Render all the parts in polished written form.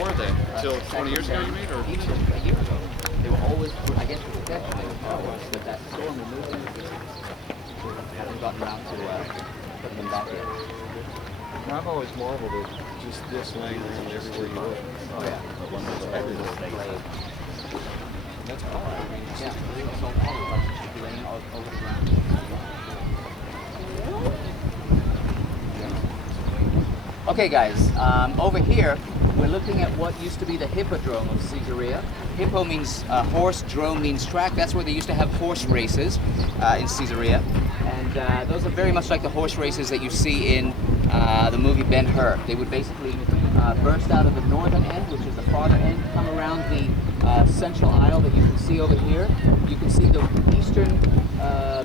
were they? Until 20 years ago, you mean? Or even a year ago. They were always, I guess, for protection, they were always, but that storm removed them. Haven't gotten around to putting them back yet. I've always marveled at just this laying around everywhere you look. Oh yeah. That's all right. I mean, Yeah, it's all part of laying over the ground. Okay guys, over here we're looking at what used to be the Hippodrome of Caesarea. Hippo means horse, drome means track. That's where they used to have horse races in Caesarea. And those are very much like the horse races that you see in the movie Ben-Hur. They would basically burst out of the northern end, which is the farther end, come around the central aisle that you can see over here. You can see the eastern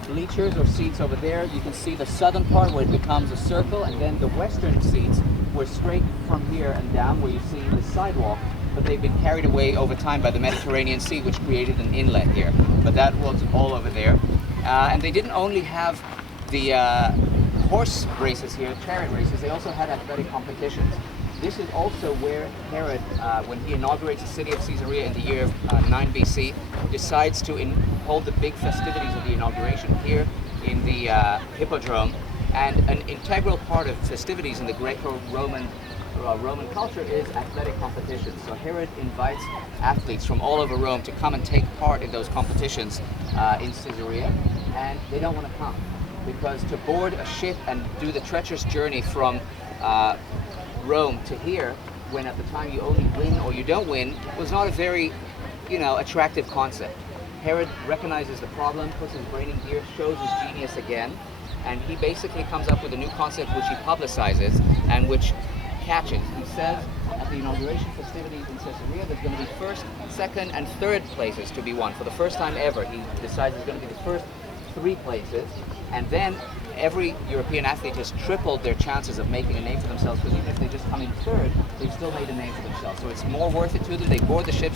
bleachers or seats over there. You can see the southern part where it becomes a circle, and then the western seats were straight from here and down where you see the sidewalk, but they've been carried away over time by the Mediterranean Sea, which created an inlet here. But that was all over there. And they didn't only have the horse races here, chariot races, they also had athletic competitions. This is also where Herod, when he inaugurates the city of Caesarea in the year 9 BC, decides to hold the big festivities of the inauguration here in the Hippodrome. And an integral part of festivities in the Greco-Roman Roman culture is athletic competitions. So Herod invites athletes from all over Rome to come and take part in those competitions in Caesarea, and they don't want to come because to board a ship and do the treacherous journey from Rome to here, when at the time you only win or you don't win, was not a very, attractive concept. Herod recognizes the problem, puts his brain in gear, shows his genius again, and he basically comes up with a new concept which he publicizes and which catches. He says at the inauguration festivities in Caesarea there's going to be first, second, and third places to be won. For the first time ever, he decides it's going to be the first 3 places, and then every European athlete has tripled their chances of making a name for themselves, because even if they just come in third, they've still made a name for themselves. So it's more worth it to them. They board the ships.